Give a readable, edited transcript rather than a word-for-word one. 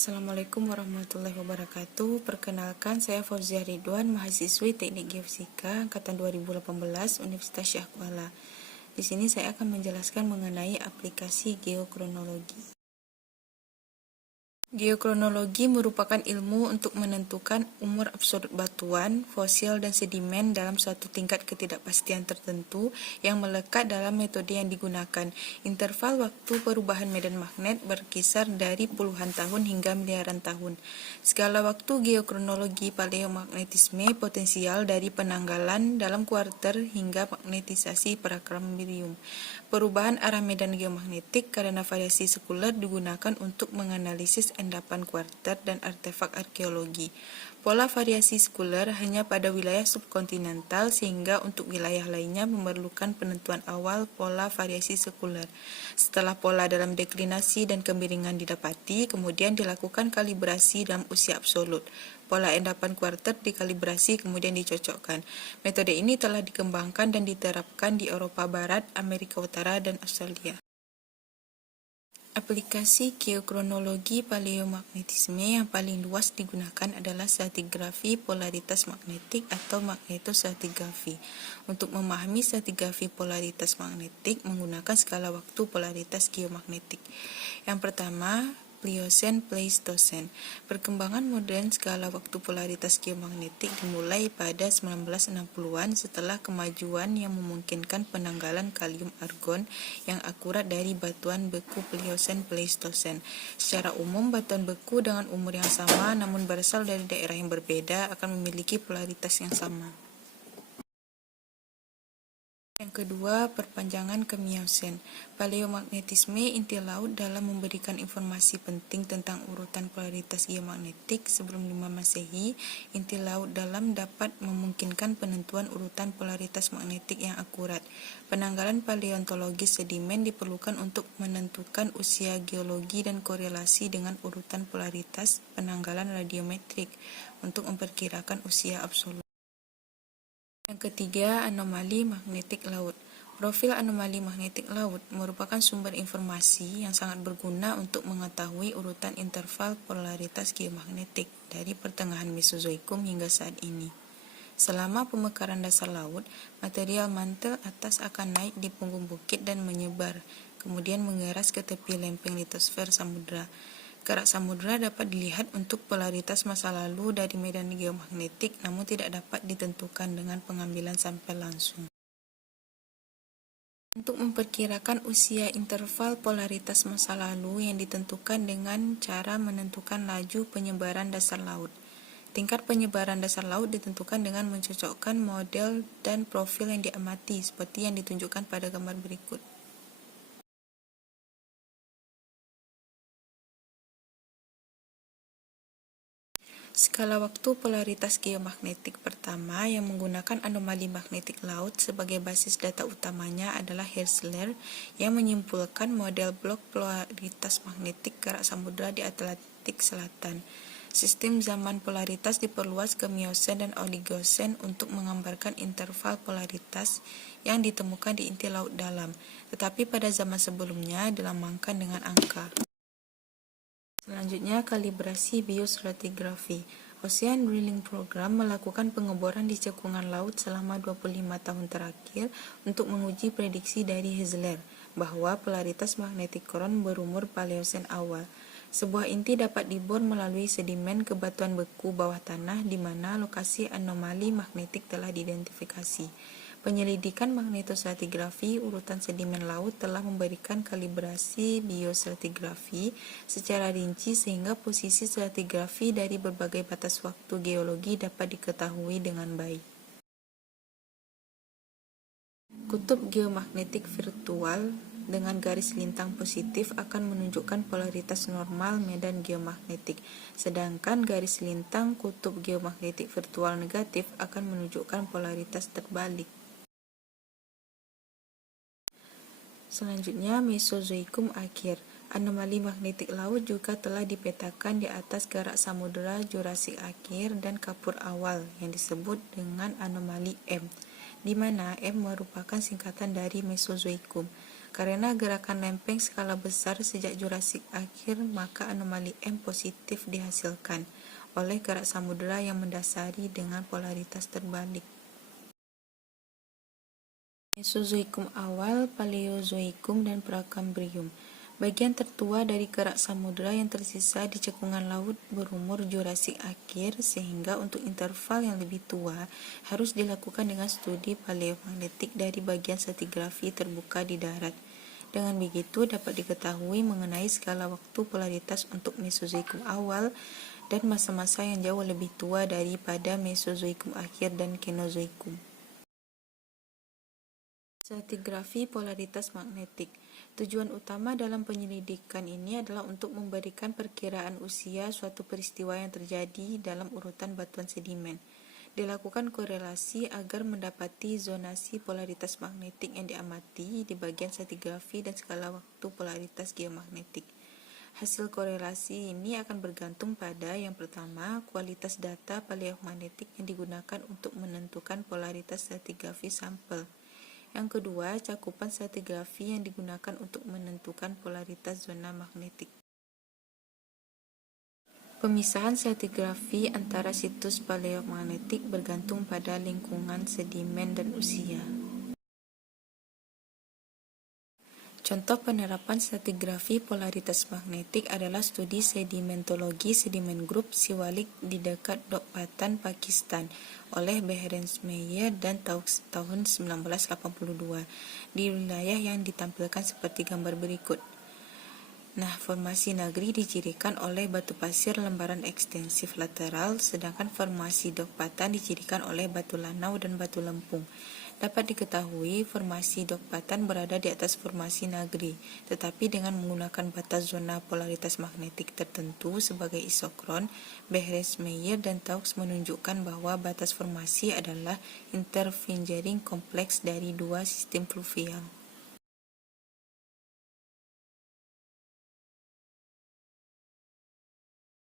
Assalamualaikum warahmatullahi wabarakatuh. Perkenalkan, saya Fauzia Ridwan, mahasiswi Teknik Geofisika angkatan 2018 Universitas Syah Kuala. Di sini saya akan menjelaskan mengenai aplikasi geokronologi. Geokronologi merupakan ilmu untuk menentukan umur absolut batuan, fosil, dan sedimen dalam suatu tingkat ketidakpastian tertentu yang melekat dalam metode yang digunakan. Interval waktu perubahan medan magnet berkisar dari puluhan tahun hingga miliaran tahun. Skala waktu geokronologi paleomagnetisme potensial dari penanggalan dalam kuarter hingga magnetisasi Pramerium. Perubahan arah medan geomagnetik karena variasi sekuler digunakan untuk menganalisis endapan kuarter dan artefak arkeologi. Pola variasi sekuler hanya pada wilayah subkontinental, sehingga untuk wilayah lainnya memerlukan penentuan awal pola variasi sekuler. Setelah pola dalam deklinasi dan kemiringan didapati, kemudian dilakukan kalibrasi dalam usia absolut. Pola endapan kuarter dikalibrasi kemudian dicocokkan. Metode ini telah dikembangkan dan diterapkan di Eropa Barat, Amerika Utara, dan Australia. Aplikasi geokronologi paleomagnetisme yang paling luas digunakan adalah stratigrafi polaritas magnetik atau magnetostratigrafi. Untuk memahami stratigrafi polaritas magnetik menggunakan skala waktu polaritas geomagnetik. Yang pertama, Pliocene-Pleistosen. Perkembangan modern skala waktu polaritas geomagnetik dimulai pada 1960-an setelah kemajuan yang memungkinkan penanggalan kalium-argon yang akurat dari batuan beku Pliocene-Pleistosen. Secara umum, batuan beku dengan umur yang sama namun berasal dari daerah yang berbeda akan memiliki polaritas yang sama. Yang kedua, perpanjangan ke Miocene. Paleomagnetisme inti laut dalam memberikan informasi penting tentang urutan polaritas geomagnetik sebelum 5 Masehi. Inti laut dalam dapat memungkinkan penentuan urutan polaritas magnetik yang akurat. Penanggalan paleontologis sedimen diperlukan untuk menentukan usia geologi dan korelasi dengan urutan polaritas penanggalan radiometrik untuk memperkirakan usia absolut. Yang ketiga, anomali magnetik laut. Profil anomali magnetik laut merupakan sumber informasi yang sangat berguna untuk mengetahui urutan interval polaritas geomagnetik dari pertengahan Mesozoikum hingga saat ini. Selama pemekaran dasar laut, material mantel atas akan naik di punggung bukit dan menyebar, kemudian mengeras ke tepi lempeng litosfer samudra. Kerak samudra dapat dilihat untuk polaritas masa lalu dari medan geomagnetik, namun tidak dapat ditentukan dengan pengambilan sampel langsung. Untuk memperkirakan usia interval polaritas masa lalu yang ditentukan dengan cara menentukan laju penyebaran dasar laut. Tingkat penyebaran dasar laut ditentukan dengan mencocokkan model dan profil yang diamati, seperti yang ditunjukkan pada gambar berikut. Skala waktu polaritas geomagnetik pertama yang menggunakan anomali magnetik laut sebagai basis data utamanya adalah Hertzler, yang menyimpulkan model blok polaritas magnetik kerak samudra di Atlantik Selatan. Sistem zaman polaritas diperluas ke Miocene dan Oligocene untuk menggambarkan interval polaritas yang ditemukan di inti laut dalam, tetapi pada zaman sebelumnya dilambangkan dengan angka. Selanjutnya, kalibrasi biostratigrafi. Ocean Drilling Program melakukan pengeboran di cekungan laut selama 25 tahun terakhir untuk menguji prediksi dari Hertzler bahwa polaritas magnetik koron berumur Paleosen awal. Sebuah inti dapat dibor melalui sedimen ke batuan beku bawah tanah di mana lokasi anomali magnetik telah diidentifikasi. Penyelidikan magnetostratigrafi urutan sedimen laut telah memberikan kalibrasi biostratigrafi secara rinci sehingga posisi stratigrafi dari berbagai batas waktu geologi dapat diketahui dengan baik. Kutub geomagnetik virtual dengan garis lintang positif akan menunjukkan polaritas normal medan geomagnetik, sedangkan garis lintang kutub geomagnetik virtual negatif akan menunjukkan polaritas terbalik. Selanjutnya, Mesozoikum akhir. Anomali magnetik laut juga telah dipetakan di atas kerak samudera Jurasik akhir dan Kapur awal yang disebut dengan anomali M, di mana M merupakan singkatan dari Mesozoikum. Karena gerakan lempeng skala besar sejak Jurasik akhir, maka anomali M positif dihasilkan oleh kerak samudera yang mendasari dengan polaritas terbalik. Mesozoikum awal, Paleozoikum, dan Prakambrium. Bagian tertua dari kerak samudera yang tersisa di cekungan laut berumur Jurasik akhir, sehingga untuk interval yang lebih tua harus dilakukan dengan studi paleomagnetik dari bagian stratigrafi terbuka di darat. Dengan begitu dapat diketahui mengenai skala waktu polaritas untuk Mesozoikum awal dan masa-masa yang jauh lebih tua daripada Mesozoikum akhir dan Kenozoikum. Stratigrafi polaritas magnetik. Tujuan utama dalam penyelidikan ini adalah untuk memberikan perkiraan usia suatu peristiwa yang terjadi dalam urutan batuan sedimen. Dilakukan korelasi agar mendapati zonasi polaritas magnetik yang diamati di bagian stratigrafi dan skala waktu polaritas geomagnetik. Hasil korelasi ini akan bergantung pada yang pertama, kualitas data paleomagnetik yang digunakan untuk menentukan polaritas stratigrafi sampel. Yang kedua, cakupan stratigrafi yang digunakan untuk menentukan polaritas zona magnetik. Pemisahan stratigrafi antara situs paleomagnetik bergantung pada lingkungan sedimen dan usia. Contoh penerapan stratigrafi polaritas magnetik adalah studi sedimentologi sedimen grup siwalik di dekat Dokpatan, Pakistan oleh Behrensmeyer dan tahun 1982 di wilayah yang ditampilkan seperti gambar berikut. Nah, formasi Nagri dicirikan oleh batu pasir lembaran ekstensif lateral, sedangkan formasi Dokpatan dicirikan oleh batu lanau dan batu lempung. Dapat diketahui formasi Dokpatan berada di atas formasi Nagri, tetapi dengan menggunakan batas zona polaritas magnetik tertentu sebagai isokron, Behrensmeyer dan Taux menunjukkan bahwa batas formasi adalah interfingering kompleks dari dua sistem fluvial.